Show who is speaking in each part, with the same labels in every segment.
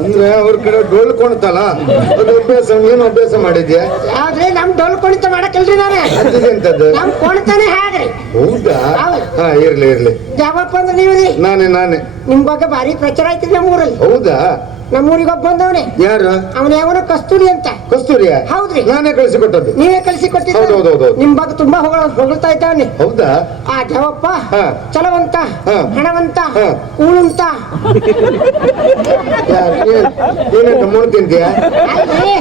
Speaker 1: ಅಂದ್ರೆ ಅವ್ರ ಕಡೆ ಡೋಲ್ ಕೊಣ್ತಲ್ಲ ಅದು ಅಭ್ಯಾಸ ಏನು ಅಭ್ಯಾಸ ಮಾಡಿದ್ಯಾ?
Speaker 2: ಆದ್ರೆ ನಮ್ ಡೋಲ್ ಕುಣಿತ ಮಾಡಕಲ್ರಿ ನಾನೇ.
Speaker 1: ಎಂತದ್ದು?
Speaker 2: ನಮ್ ಕುಣಿತಾನೆ ಹಾಗ್ರಿ.
Speaker 1: ಹೌದಾ. ಹಾ ಇರ್ಲಿ ಇರ್ಲಿ.
Speaker 2: ಯಾವಪ್ಪ ಅಂದ್ರೆ ನೀವ್ರಿ?
Speaker 1: ನಾನೇ ನಾನೇ.
Speaker 2: ನಿಮ್ ಬಗ್ಗೆ ಭಾರಿ ಪ್ರಚಾರ ಐತ್ರಿ ನಮ್ಮ ಊರಲ್ಲಿ.
Speaker 1: ಹೌದಾ?
Speaker 2: ನಮ್ಮ ಊರಿಗೆ ಒಬ್ಬ ಬಂದವನೇ.
Speaker 1: ಯಾರು?
Speaker 2: ಅವನ ಯಾವನ ಕಸ್ತೂರಿ ಅಂತ.
Speaker 1: ಕಸ್ತೂರಿಯ
Speaker 2: ಹೌದ್ರಿ.
Speaker 1: ನಾನೇ ಕಳಿಸಿಕೊಟ್ಟದ್ದು.
Speaker 2: ನೀವೇ ಕಳಿಸಿ
Speaker 1: ಹೌದು, ಹೌದು, ಹೌದು.
Speaker 2: ಕೊಟ್ಟಿದ್ದ ನಿಮ್ ಬಗ್ಗೆ ತುಂಬಾ ಹೊಗಳ ಹೊಗಳ್ತಾ ಇದ್ದಾವನೆ
Speaker 1: ಹೌದಾ?
Speaker 2: ಆ ಜವಪ್ಪ
Speaker 1: ಹಾ.
Speaker 2: ಚಲವಂತ
Speaker 1: ಹಾ.
Speaker 2: ಹಣವಂತ
Speaker 1: ಹಾ. ಏನೇನ್ ಮುಣ್ ತಿಂತೀಯ
Speaker 2: ಅಲ್ರಿ,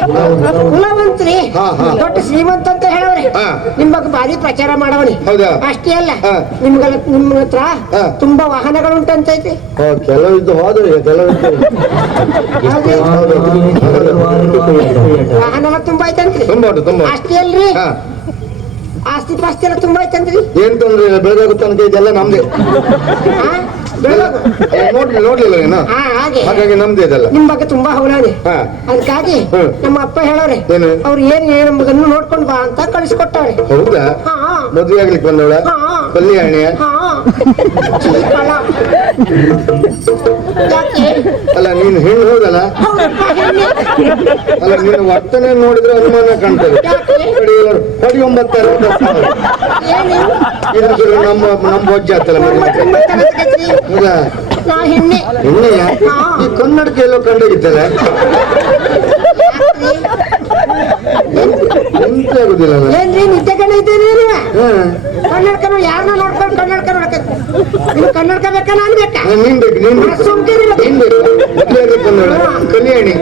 Speaker 2: ಕುಲವಂತ್ರಿ.
Speaker 1: ಹಾ, ಹಾ.
Speaker 2: ದೊಡ್ಡ ಶ್ರೀಮಂತ ಅಂತ. ನಿಮ್ ಬಗ್ಗೆ ಭಾರಿ ಪ್ರಚಾರ ಮಾಡವನಿ.
Speaker 1: ಹೌದಾ?
Speaker 2: ಅಷ್ಟೇ ಅಲ್ಲ
Speaker 1: ನಿಮ್ಗ
Speaker 2: ನಿಮ್ಗೆಲ್ಲ ನಿಮ್ ಹತ್ರ. ತುಂಬಾ ವಾಹನಗಳು ಉಂಟಂತೈತಿ
Speaker 1: ಕೆಲವಿದ್ದು ಹೋದ್ರೆ ಕೆಲವಿದ್ದು
Speaker 2: ವಾಹನ ಎಲ್ಲ ತುಂಬಾ ಐತಂತ್ರಿ.
Speaker 1: ತುಂಬಾ ತುಂಬಾ ಉಂಟು.
Speaker 2: ಅಷ್ಟೇ ಅಲ್ರಿ. ಆಸ್ತಿ ಪಾಸ್ತಿ ಎಲ್ಲ ತುಂಬಾ ಐತಂತ್ರಿ.
Speaker 1: ಏನ್ ತೊಂದ್ರೆ ಇಲ್ಲ ಬೆಳಗಾಗ ತನಕ ಇದೆಲ್ಲ ನಮ್ದೇ.
Speaker 2: ಹಾ? ಬೆಳಗಾಗು.
Speaker 1: ಏ, ನೋಡ್ಲಿ ನೋಡ್ಲಿಲ್ಲ ನೀನು?
Speaker 2: ಹಾ ಹಾಗೆ.
Speaker 1: ಹಾಗಾಗಿ ನಮ್ದು ಇದೆಲ್ಲ.
Speaker 2: ನಿಮ್ ಬಗ್ಗೆ ತುಂಬಾ ಹೌನಾಡಿ
Speaker 1: ಹಾ.
Speaker 2: ಅದಕ್ಕಾಗಿ
Speaker 1: ಹ್ಮ್.
Speaker 2: ನಮ್ಮ ಅಪ್ಪ ಹೇಳೋರೆ
Speaker 1: ಏನು?
Speaker 2: ಅವ್ರು ಏನ್ ಏನ್ ಮಗನ್ನು ನೋಡ್ಕೊಂಡ್ ಬಾ ಅಂತ ಕಳಿಸ್ಕೊಟ್ಟವ್ರೆ
Speaker 1: ಹೌದಾ?
Speaker 2: ಹಾ.
Speaker 1: ಮದುವೆ ಆಗ್ಲಿಕ್ಕೆ ಬಂದವಳ?
Speaker 2: ಹಾ.
Speaker 1: ಕಲ್ಯಾಣಿಯ
Speaker 2: ಹಾ. ಕಳ್ಳ. ಯಾಕೆ?
Speaker 1: ಅಲ್ಲ ನೀನು ಹೆಣ್ಣು ಹೌದಲ್ಲ?
Speaker 2: ಹೆಣ್ಣೆ.
Speaker 1: ಅಲ್ಲ ನೀನು ವರ್ತನೆ ನೋಡಿದ್ರೆ ಅನುಮಾನ ಕಾಣ್ತದೆ.
Speaker 2: ಯಾಕೆ?
Speaker 1: ಕಡೆ
Speaker 2: ಏನು?
Speaker 1: ನಮ್ಮ ನಮ್ಮ ಬೊಜ್ಜ ಆತಲ್ಲ ಮದುವೆ ಹೌದಾ?
Speaker 2: ಹೆಣ್ಣೆ
Speaker 1: ಹೆಣ್ಣೆಯ
Speaker 2: ಹಾ.
Speaker 1: ಈ ಕನ್ನಡಕ್ಕೆ ಎಲ್ಲೋ ಕಂಡೋಗಿತ್ತಲ್ಲ ಎಂತ ಆಗುದಿಲ್ಲ?
Speaker 2: ಏನ್ರಿ ನಿದ್ದೆ ಯಾರನ್ನ ನೋಡ್ಕೊಂಡು ಕನ್ನಡಕ ಬೇಕಾ ನಾನು ಬೇಕಾ?
Speaker 1: ನೀನ್ ನೀನ್
Speaker 2: ಸುಮ್ಕಿರಿ
Speaker 1: ಕಲ್ಯಾಣಿ.